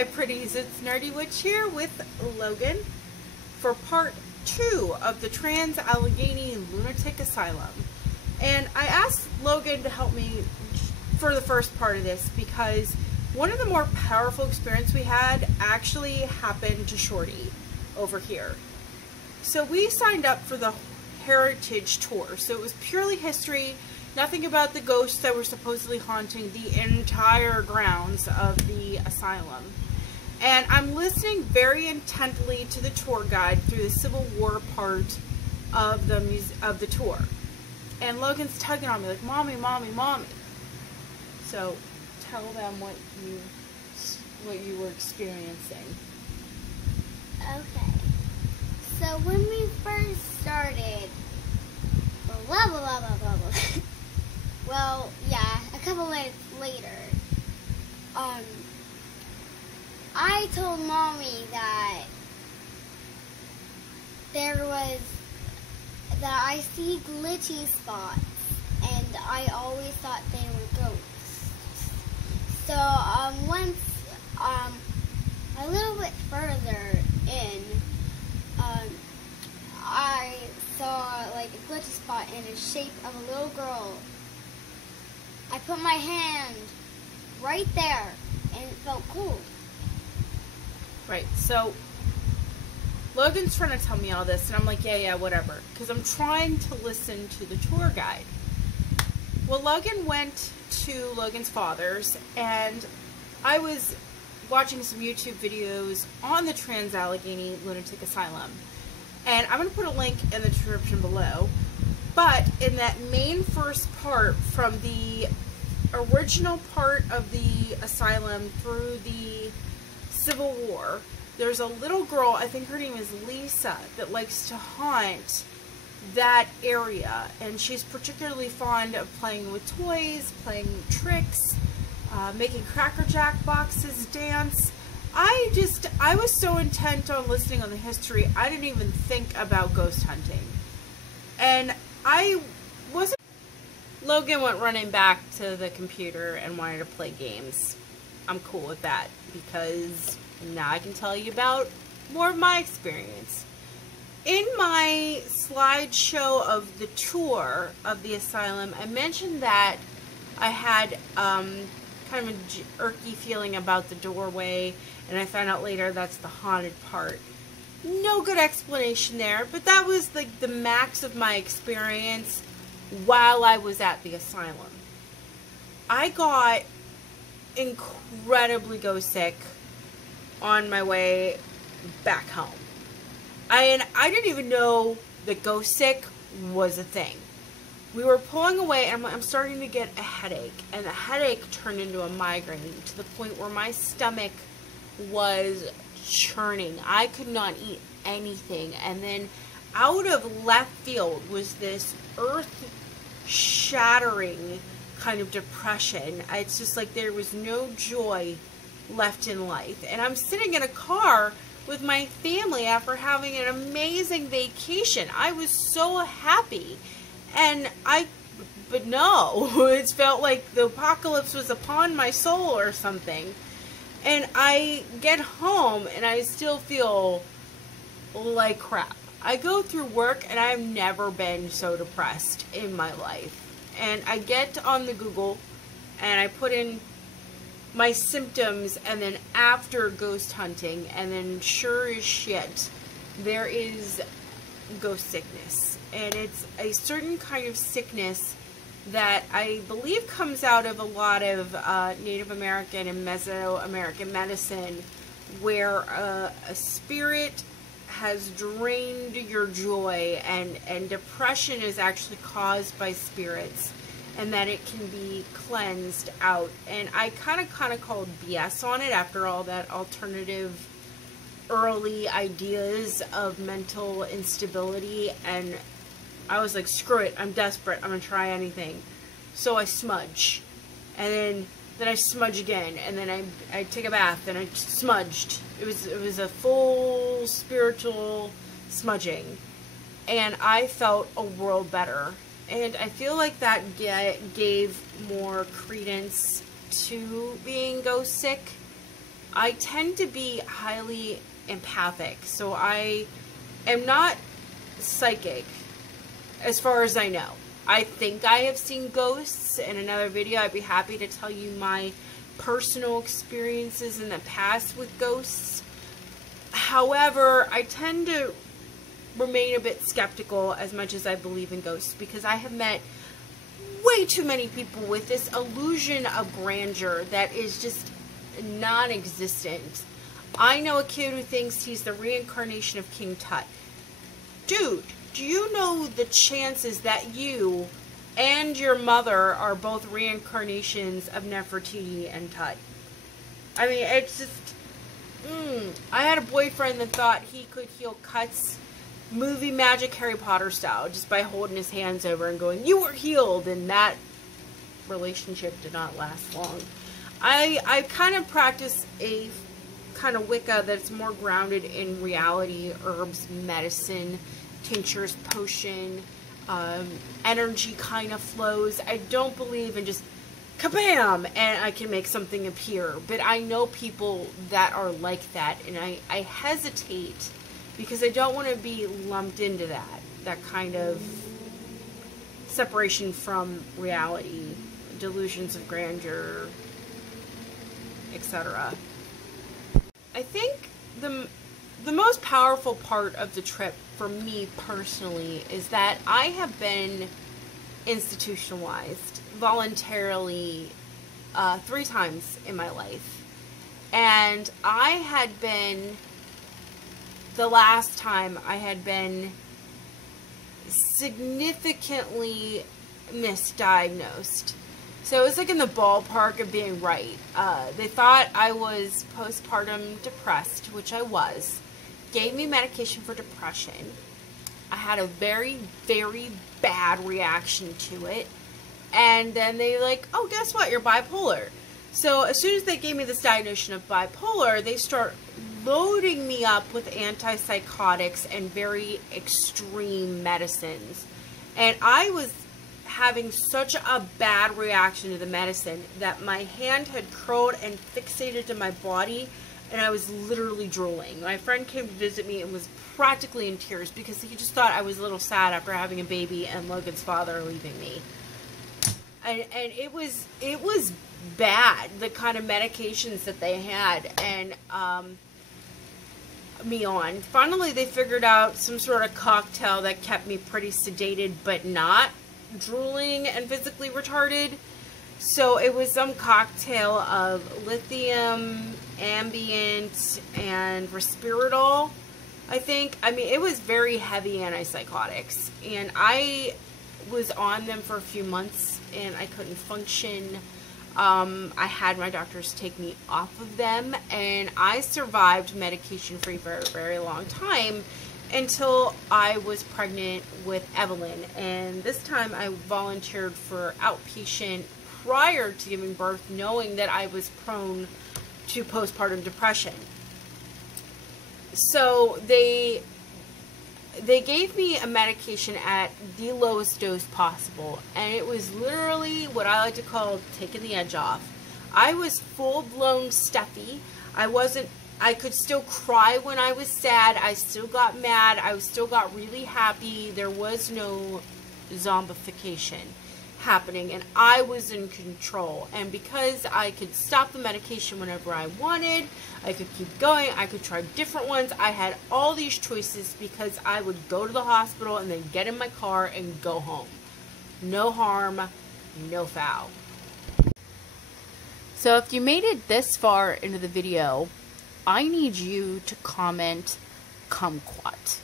my pretties, it's Nerdy Witch here with Logan for part 2 of the Allegheny Lunatic Asylum. And I asked Logan to help me for the first part of this because one of the more powerful experiences we had actually happened to Shorty over here. So we signed up for the Heritage Tour, so it was purely history. Nothing about the ghosts that were supposedly haunting the entire grounds of the asylum. And I'm listening very intently to the tour guide through the Civil War part of the tour. And Logan's tugging on me like, "Mommy, Mommy, Mommy." So tell them what you were experiencing. Okay. So when we first started, blah blah blah blah blah blah. Well, yeah, a couple minutes later, I told Mommy that I see glitchy spots, and I always thought they were ghosts. So, once, a little bit further in, I saw, like, a glitchy spot in the shape of a little girl. I put my hand right there, and it felt cold. Right, so Logan's trying to tell me all this, and I'm like, yeah, whatever, because I'm trying to listen to the tour guide. Well, Logan went to Logan's father's, and I was watching some YouTube videos on the Allegheny Lunatic Asylum, and I'm going to put a link in the description below. But in that main first part, from the original part of the asylum through the Civil War, there's a little girl, I think her name is Lisa, that likes to haunt that area. And she's particularly fond of playing with toys, playing tricks, making Cracker Jack boxes dance. I was so intent on listening on the history, I didn't even think about ghost hunting. And Logan went running back to the computer and wanted to play games. I'm cool with that because now I can tell you about more of my experience. In my slideshow of the tour of the asylum, I mentioned that I had kind of a jerky feeling about the doorway, and I found out later that's the haunted part. No good explanation there, but that was like the max of my experience while I was at the asylum. I got incredibly ghost sick on my way back home. And I didn't even know that ghost sick was a thing. We were pulling away, and I'm starting to get a headache, and the headache turned into a migraine to the point where my stomach was churning. I could not eat anything. And then out of left field was this earth-shattering kind of depression. It's just like there was no joy left in life. And I'm sitting in a car with my family after having an amazing vacation. I was so happy. But no, it felt like the apocalypse was upon my soul or something. And I get home and I still feel like crap. I go through work and I've never been so depressed in my life. And I get on the Google and I put in my symptoms and then after ghost hunting, and then sure as shit, there is ghost sickness. And it's a certain kind of sickness that I believe comes out of a lot of Native American and Mesoamerican medicine, where a spirit has drained your joy, and depression is actually caused by spirits, and that it can be cleansed out. And I kind of called BS on it after all that alternative early ideas of mental instability, and I was like, screw it, I'm desperate, I'm gonna try anything. So I smudge, and then I smudge again, and then I take a bath, and I smudged. It was a full spiritual smudging, and I felt a world better. And I feel like that gave more credence to being ghost sick. I tend to be highly empathic, so I am not psychic as far as I know. I think I have seen ghosts. In another video, I'd be happy to tell you my personal experiences in the past with ghosts. However, I tend to remain a bit skeptical as much as I believe in ghosts, because I have met way too many people with this illusion of grandeur that is just non-existent. I know a kid who thinks he's the reincarnation of King Tut. Dude, do you know the chances that you and your mother are both reincarnations of Nefertiti and Tut? I mean, it's just... I had a boyfriend that thought he could heal cuts, movie magic Harry Potter style, just by holding his hands over and going, "You were healed," and that relationship did not last long. I kind of practice a kind of Wicca that's more grounded in reality, herbs, medicine, tinctures, potion, energy kind of flows. I don't believe in just kabam and I can make something appear, but I know people that are like that, and I hesitate because I don't want to be lumped into that kind of separation from reality, delusions of grandeur, etc. I think the most powerful part of the trip for me personally is that I have been institutionalized voluntarily 3 times in my life. And I had been, the last time I had been significantly misdiagnosed. So it was like in the ballpark of being right. They thought I was postpartum depressed, which I was. Gave me medication for depression. I had a very, very bad reaction to it. And then they like, "Oh, guess what? You're bipolar." So as soon as they gave me this diagnosis of bipolar, they start loading me up with antipsychotics and very extreme medicines. And I was having such a bad reaction to the medicine that my hand had curled and fixated to my body, and I was literally drooling. My friend came to visit me and was practically in tears because he just thought I was a little sad after having a baby and Logan's father leaving me. And it was bad, the kind of medications that they had and me on. Finally, they figured out some sort of cocktail that kept me pretty sedated but not drooling and physically retarded. So it was some cocktail of lithium, Ambient, and Respirodol, I think. I mean, it was very heavy antipsychotics, and I was on them for a few months and I couldn't function. I had my doctors take me off of them, and I survived medication-free for a very long time until I was pregnant with Evelyn. And this time I volunteered for outpatient prior to giving birth, knowing that I was prone to postpartum depression. So they gave me a medication at the lowest dose possible, and it was literally what I like to call taking the edge off. I was full-blown stuffy. I could still cry when I was sad. I still got mad. I still got really happy. There was no zombification happening, and I was in control. And because I could stop the medication whenever I wanted, I could keep going, I could try different ones. I had all these choices because I would go to the hospital and then get in my car and go home. No harm, no foul. So if you made it this far into the video, I need you to comment kumquat.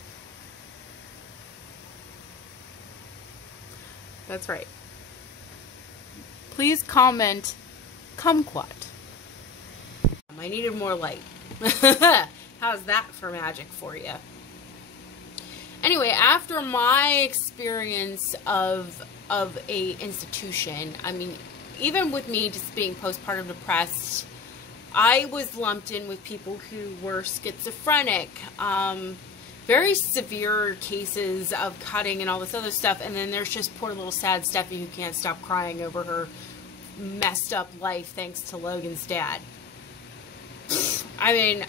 That's right. Please comment kumquat. I needed more light. How's that for magic for you? Anyway, after my experience of a institution, I mean, even with me just being postpartum depressed, I was lumped in with people who were schizophrenic, very severe cases of cutting and all this other stuff, and then there's just poor little sad Steffi who can't stop crying over her messed up life thanks to Logan's dad. I mean,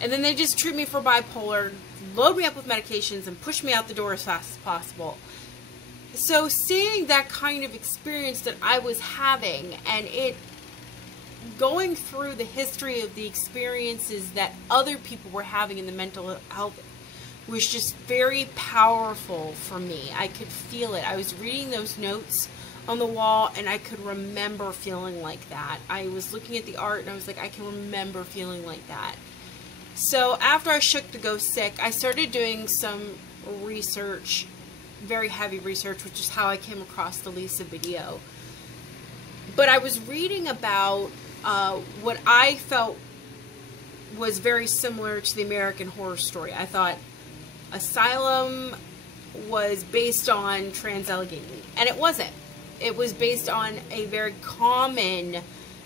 And then they just treat me for bipolar, load me up with medications, and push me out the door as fast as possible. So seeing that kind of experience that I was having, and it going through the history of the experiences that other people were having in the mental health, was just very powerful for me. I could feel it. I was reading those notes on the wall, and I could remember feeling like that. I was looking at the art, and I was like, I can remember feeling like that. So after I shook to go sick, I started doing some research, very heavy research, which is how I came across the Lisa video. But I was reading about what I felt was very similar to the American Horror Story. I thought Asylum was based on Allegheny, and it wasn't. It was based on a very common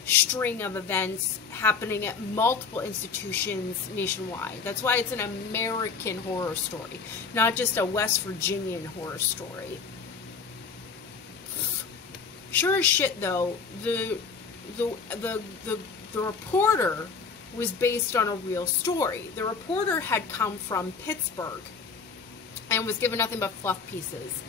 string of events happening at multiple institutions nationwide. That's why it's an American horror story, not just a West Virginian horror story. Sure as shit, though, the reporter was based on a real story. The reporter had come from Pittsburgh and was given nothing but fluff pieces.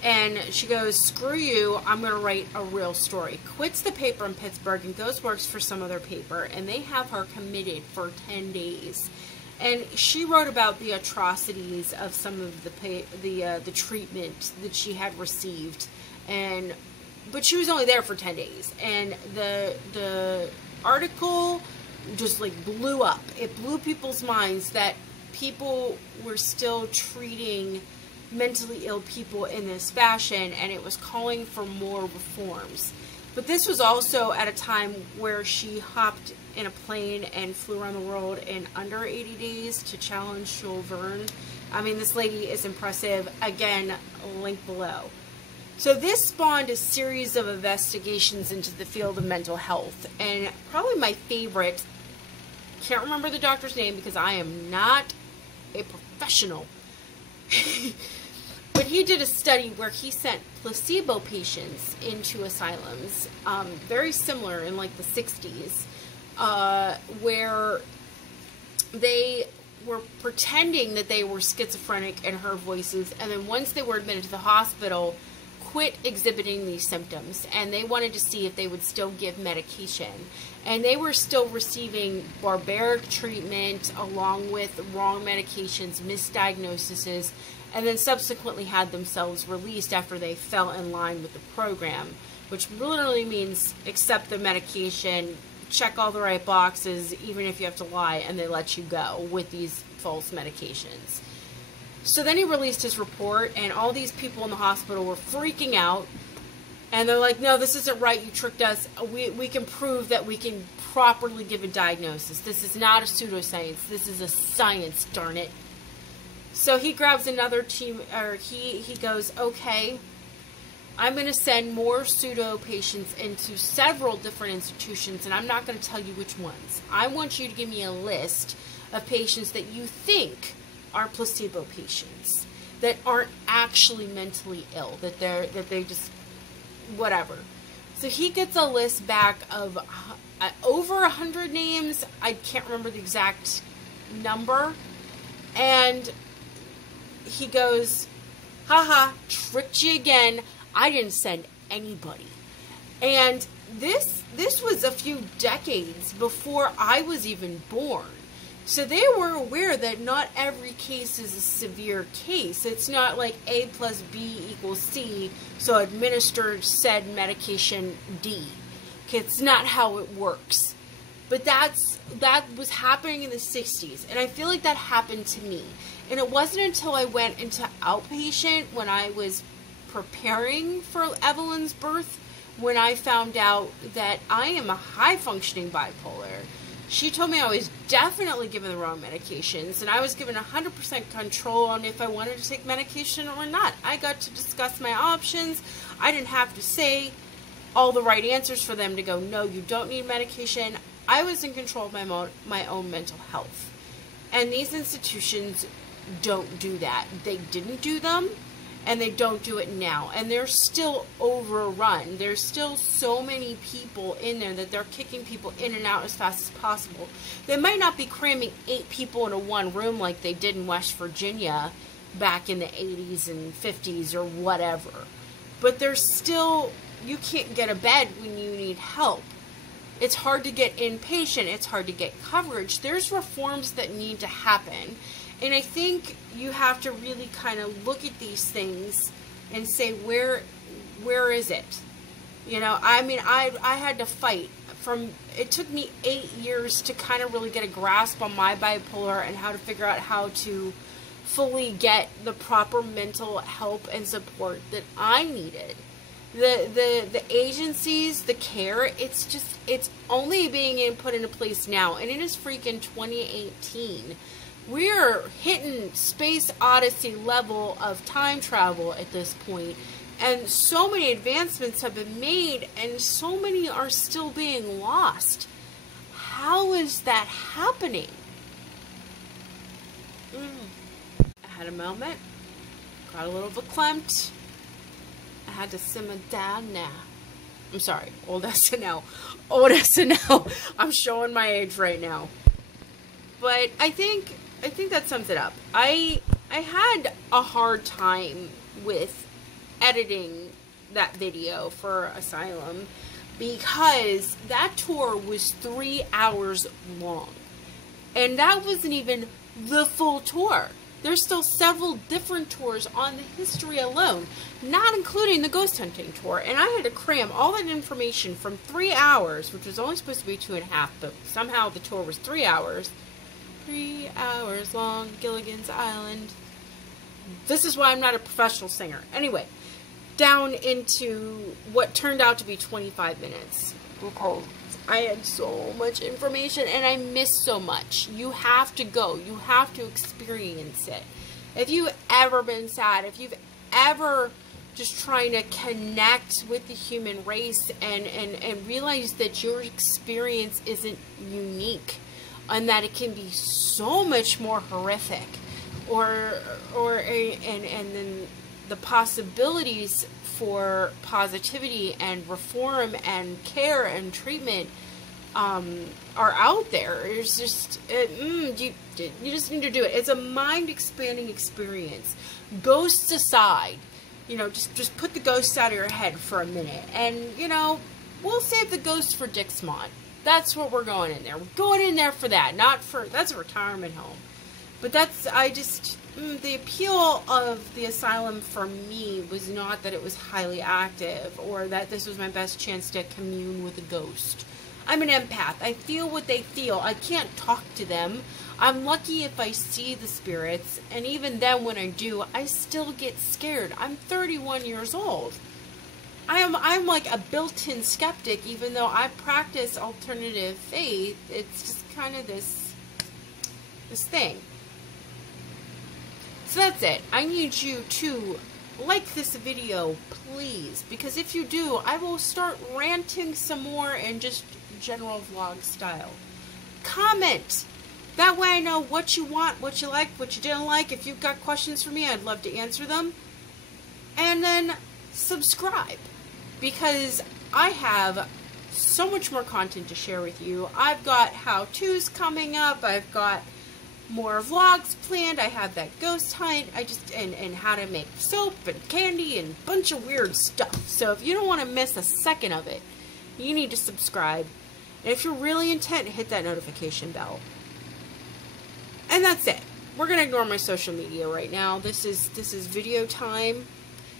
And she goes, screw you, I'm going to write a real story. Quits the paper in Pittsburgh and goes works for some other paper. And they have her committed for 10 days. And she wrote about the atrocities of some of the treatment that she had received. But she was only there for 10 days. And the article just like blew up. It blew people's minds that people were still treating mentally ill people in this fashion, and it was calling for more reforms. But this was also at a time where she hopped in a plane and flew around the world in under 80 days to challenge Jules Verne. I mean, this lady is impressive. Again, link below. So this spawned a series of investigations into the field of mental health, and probably my favorite, can't remember the doctor's name because I am not a professional, but he did a study where he sent placebo patients into asylums, very similar in like the 60s, where they were pretending that they were schizophrenic and heard voices, and then once they were admitted to the hospital, quit exhibiting these symptoms, and they wanted to see if they would still give medication. And they were still receiving barbaric treatment along with wrong medications, misdiagnoses, and then subsequently had themselves released after they fell in line with the program, which literally means accept the medication, check all the right boxes, even if you have to lie, and they let you go with these false medications. So then he released his report, and all these people in the hospital were freaking out. And they're like, no, this isn't right. You tricked us. We can prove that we can properly give a diagnosis. This is not a pseudoscience. This is a science, darn it. So he grabs another team, or he goes, okay, I'm going to send more pseudo patients into several different institutions, and I'm not going to tell you which ones. I want you to give me a list of patients that you think are placebo patients, that aren't actually mentally ill, that they just whatever. So he gets a list back of over 100 names. I can't remember the exact number. And he goes, haha, tricked you again. I didn't send anybody. And this was a few decades before I was even born. So they were aware that not every case is a severe case. It's not like A plus B equals C, so administer said medication D. Okay, it's not how it works. But that was happening in the 60s, and I feel like that happened to me. And it wasn't until I went into outpatient when I was preparing for Evelyn's birth when I found out that I am a high-functioning bipolar. She told me I was definitely given the wrong medications, and I was given 100% control on if I wanted to take medication or not. I got to discuss my options. I didn't have to say all the right answers for them to go, no, you don't need medication. I was in control of my own mental health. And these institutions don't do that. They didn't do them, and they don't do it now. And they're still overrun. There's still so many people in there that they're kicking people in and out as fast as possible. They might not be cramming 8 people into one room like they did in West Virginia back in the 80s and 50s or whatever. But there's still, you can't get a bed when you need help. It's hard to get inpatient. It's hard to get coverage. There's reforms that need to happen. And I think you have to really kind of look at these things and say, where is it? You know, I mean, I had to fight it took me 8 years to kind of really get a grasp on my bipolar and how to figure out how to fully get the proper mental help and support that I needed. The agencies, the care, it's only being put into place now, and it is freaking 2018. We're hitting Space Odyssey level of time travel at this point, and so many advancements have been made, and so many are still being lost. How is that happening? I had a moment, got a little verklempt. I had to simmer down now. I'm sorry, old SNL. Old SNL. I'm showing my age right now. But I think that sums it up. I had a hard time with editing that video for Asylum because that tour was 3 hours long. And that wasn't even the full tour. There's still several different tours on the history alone, not including the ghost hunting tour. And I had to cram all that information from 3 hours, which was only supposed to be 2.5, but somehow the tour was 3 hours. 3 hours long, Gilligan's Island. This is why I'm not a professional singer. Anyway, down into what turned out to be 25 minutes. Because I had so much information and I missed so much. You have to go. You have to experience it. If you've ever been sad, if you've ever just trying to connect with the human race and realize that your experience isn't unique and that it can be so much more horrific, and then the possibilities for positivity and reform and care and treatment are out there. It's just you just need to do it. It's a mind expanding experience. Ghosts aside, just put the ghosts out of your head for a minute, and we'll save the ghosts for Dixmont. That's what we're going in there. We're going in there for that, that's a retirement home. But the appeal of the Asylum for me was not that it was highly active or that this was my best chance to commune with a ghost. I'm an empath. I feel what they feel. I can't talk to them. I'm lucky if I see the spirits, and even then when I do, I still get scared. I'm 31 years old. I'm like a built-in skeptic, even though I practice alternative faith. It's just kind of this thing. So that's it. I need you to like this video, please, because if you do, I will start ranting some more in just general vlog style. Comment. That way I know what you want, what you like, what you didn't like. If you've got questions for me, I'd love to answer them. And then subscribe, because I have so much more content to share with you. I've got how-tos coming up. I've got more vlogs planned. I have that ghost hunt. And how to make soap and candy and a bunch of weird stuff. So if you don't want to miss a second of it, you need to subscribe. And if you're really intent, hit that notification bell. And that's it. We're going to ignore my social media right now. This is video time.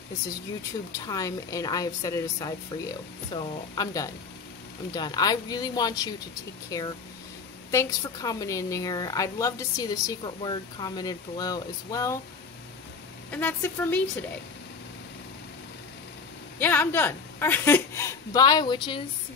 This is YouTube time, and I have set it aside for you. So I'm done. I really want you to take care. Thanks for coming in here. I'd love to see the secret word commented below as well. And that's it for me today. Yeah, I'm done. All right. Bye, witches.